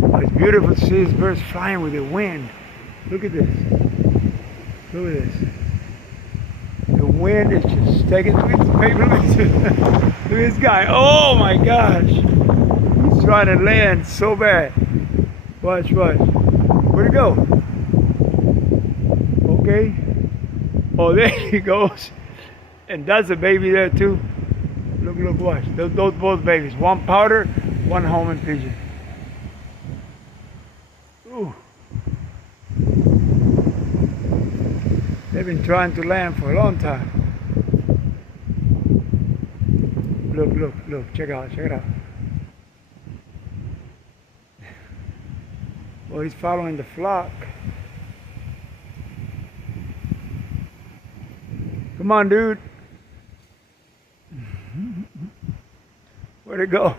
Oh, it's beautiful to see these birds flying with the wind. Look at this. Look at this. The wind is just taking. Look at this guy. Oh my gosh. He's trying to land so bad. Watch, watch. Where'd he go? Okay. Oh, there he goes. And that's a baby there too. Look, look, watch. Those both babies. One powder, one homing pigeon. Ooh. They've been trying to land for a long time. Look, look, look. Check it out. Well, he's following the flock. Come on, dude. Where'd it go?